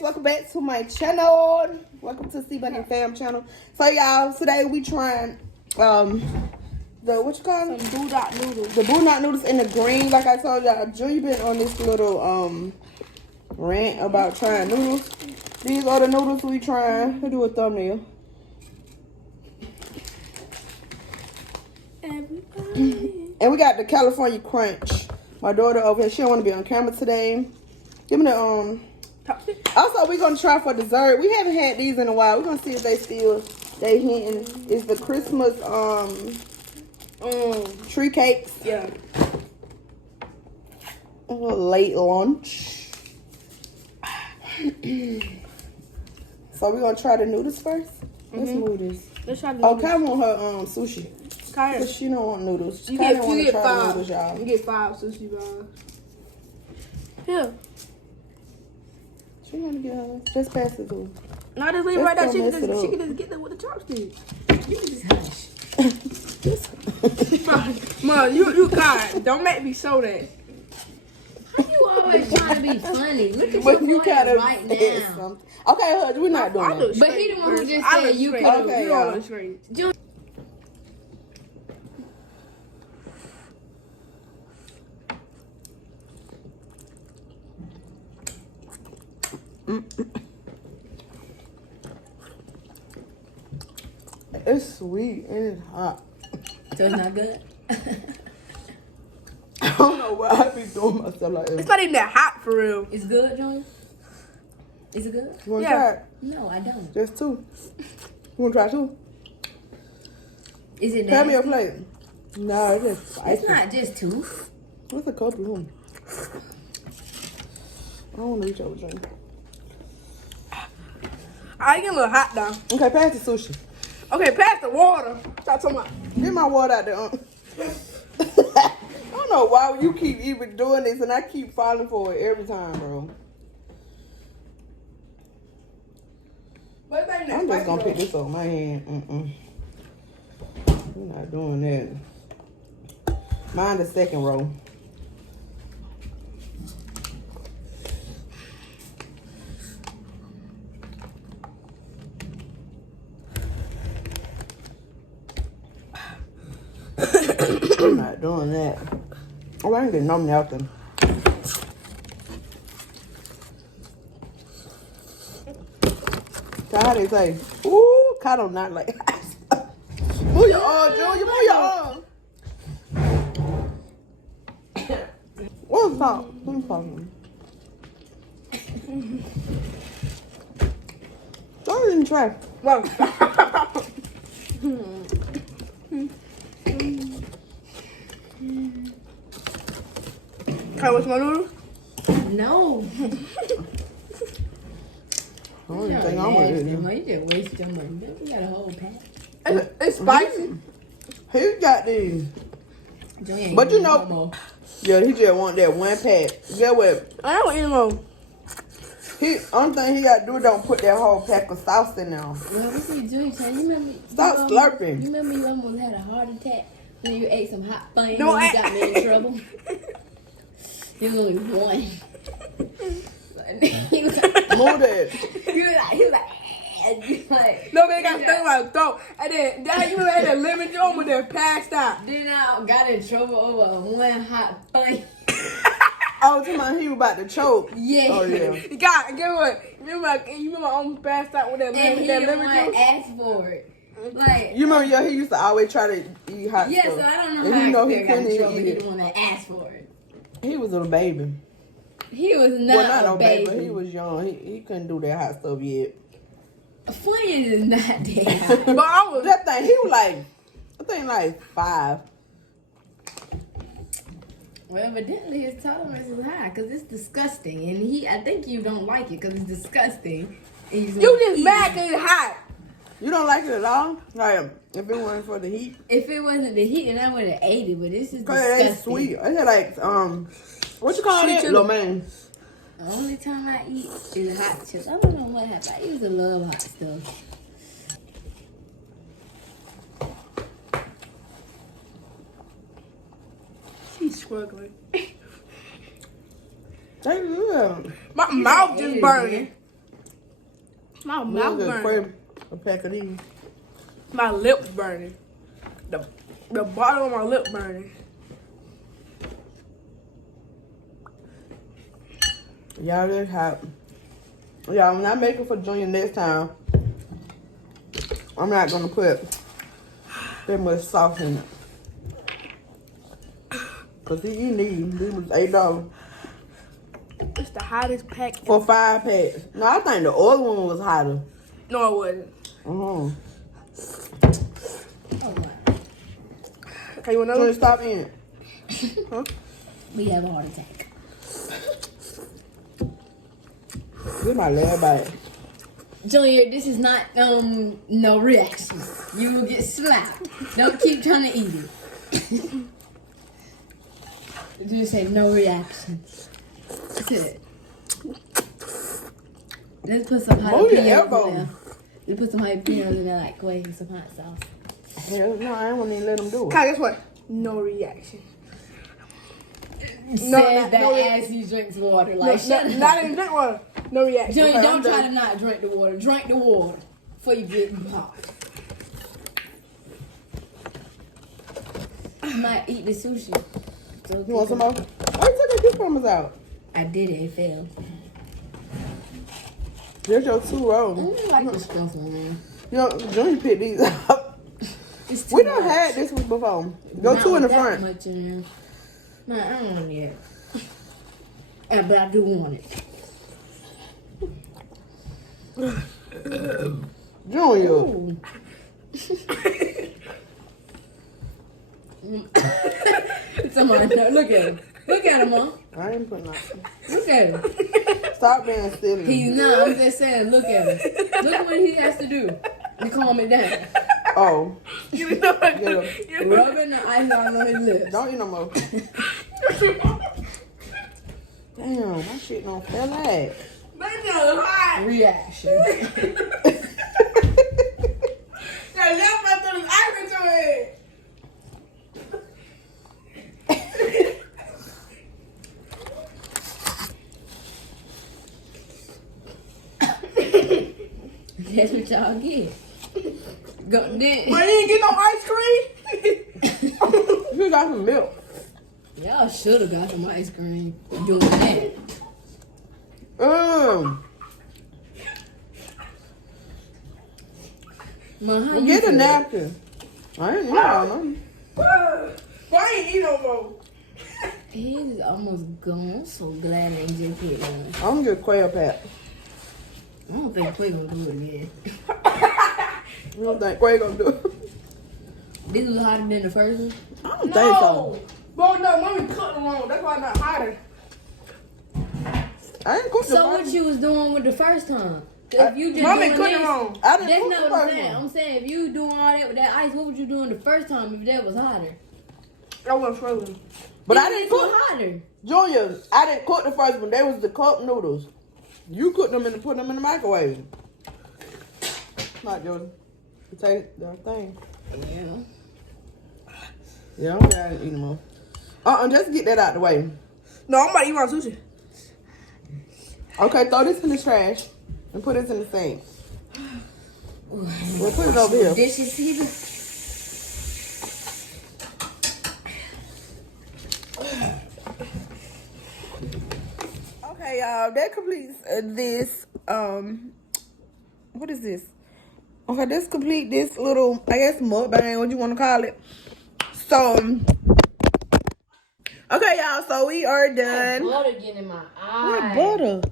Welcome back to my channel. Welcome to Cbunny&Fam channel. So y'all, today we trying the what you call it? Some BULDAK noodles. The BULDAK noodles in the green. Like I told y'all, Junior been on this little rant about trying noodles. These are the noodles we trying. We'll do a thumbnail. Everybody. And we got the California Crunch. My daughter over here, she don't want to be on camera today. Give me the Also, we're gonna try for dessert. We haven't had these in a while. We're gonna see if they hinting. It's the Christmas tree cakes. Yeah. A little late lunch. So we're gonna try the noodles first. Let's move this. Let's try the Oh, noodles. Kai want her sushi. Kai, Cause she don't want noodles. you Kai get, wanna you get try the 5. noodles, y'all. You get 5 sushi balls. Here. She wanna get her. Just pass it to her. No, just leave Let's right there. go She mess can it just up. get that with the chopsticks. You just hush. Mom, you God, don't make me show that. Why you always trying to be funny? Look at But your you boy kind of right said now. something. Okay, Hudge, we're not doing that. But he the one who just I said look you straight. could. Okay, You don't y'all. look straight. It's sweet and it's hot. So it's not good. I don't know why I be doing myself like It's this. not even that hot for real. It's good, John. Is it good? You wanna Yeah. try it? No, I don't. Just 2. You wanna try 2? Is it Grab me a nasty? plate. No, it's just spicy. It's not just 2. What's a couple of them? I don't want to reach over drink. I get a little hot though. Okay, pass the sushi. Okay, pass the water. Stop talking about. Get my water out there. I don't know why you keep even doing this and I keep falling for it every time, bro. I'm just gonna pick this up my hand. We're not doing that. Mind the second row. I'm not doing that. Oh, I ain't getting no nothing. So how they say, ooh, Kai don't not like ice. Move your arm, Junior, move your arm. What's up? Let me follow him. Don't even try. Well, Can I watch my noodles? No. I don't even think I'm gonna do You it. just waste your money. You got a whole pack. It's spicy. He got these. Joey ain't But you getting know- no more. Yeah, he just want that one pack. Get what? I don't eat more. Only thing he got to do is don't put that whole pack of sauce in there. Well, we see Joey saying, you remember? Stop you slurping. You remember you almost had a heart attack when you ate some hot fun No, and you I- got me in trouble? You only one. he was like, Move that. he was like, and you like. No, they got stuck in my throat. And then, Dad, you remember I had that lemon joint with that passed out. Then I got in trouble over one hot fun. Oh, tomorrow he was about to choke. Yeah. Oh, yeah. You got, get what? You remember I almost passed out with that And he the lemon one juice? asked for it. Like, You remember, yeah, he used to always try to eat hot yeah, stuff. so I don't know And how he know I he still got in couldn't trouble. eat He it. the one that asked for it. He was a baby. He was not, Well, not a no baby, baby. but he was young. He couldn't do that hot stuff yet. Funyuns is not that. But I was, That thing, he was like, I think like 5. Well, evidently his tolerance is high because it's disgusting, and I think you don't like it because it's disgusting. And you just mad because it's hot. You don't like it at all? Like, if it wasn't for the heat? If it wasn't the heat, then I would have ate it. But this is Cause it disgusting. ain't sweet. I had like, what you call it? Lo mein. The only time I eat is hot chips. I don't know what happened. I used to love hot stuff. She's struggling. That's good. My mouth just burning. My mouth Just burning. crave a pack of these. My lips burning. The bottom of my lip burning. Y'all really hot. Y'all, when I make it for Junior next time, I'm not gonna put that much sauce in it. Cause he need these was $8 It's the hottest pack. for 5 packs. No, I think the other one was hotter. No, it wasn't. Oh my. Okay, you want Junior, another? stop in it. Huh? We have a heart attack. This is my last bite. Junior, this is not no reaction. You will get slapped. Don't keep trying to eat it. Just say no reaction. That's it. Let's put some Move your jalapenos elbow. in there. Let's put some jalapenos in there like Quay and some hot sauce. Hell no, I ain't want to let them do it. Kai, guess what? No reaction. Says no, that no, as he drinks water. No, Like, shut up. not even drink water. No reaction. Junior, Okay, don't I'm try done. to not drink the water. Drink the water before you get hot. I might eat the sushi. So You want some more? Why you took the cucumbers out? I did it. It failed. There's your 2 I rolls. don't like this stuff, man. You know, Junior picked these up. It's too We done much. had this one before. Go Not 2 in the with that front. much in there. Man, I don't want it yet. But I do want it. Junior. Ooh. Somebody, look at him. Look at him, Mom. I ain't putting out. Look at him. Stop being silly. He's not. I'm just saying, look at him. Look what he has to do to calm it down. Oh. You know what? Get him. Rubbing the ice on his lips. Don't eat no more. Damn, that shit don't feel like. Baby, I'm hot. Reaction. That left my through his ice into it. That's what y'all get. Go then. But you ain't get no ice cream? You got some milk. Y'all should have got some ice cream doing that. Mom, how you Get a feel? napkin. I ain't eat all of them. Why ain't eat no more? He is almost gone. I'm so glad I ain't just put one. I'm gonna get quail pat. I don't think Quay gonna do it again. You don't think Quay gonna do it? This was hotter than the first one. I don't think so. Bro, no, mommy cooked them wrong. That's why I'm not hotter. I ain't cooked the So what first you was doing with the first time? If you just Mommy doing cooked it this, wrong. I didn't that's cook not the what I'm first saying. one. I'm saying if you doing all that with that ice, what would you doing the first time if that was hotter? I wasn't frozen. But I This didn't was cook. hotter. Junior, I didn't cook the first one. They was the cup noodles. You cooked them and put them in the microwave. Not your potato thing. Yeah. Yeah, I'm glad I didn't eat them all. Just get that out the way. No, I'm about to eat my sushi. Okay, throw this in the trash and put this in the sink. We'll put it over here. Dishes even. Okay, y'all, that completes this, what is this? Okay, this complete this little, I guess, mukbang, what you want to call it. So, okay, y'all, so we are done. Butter getting in my eye. What butter?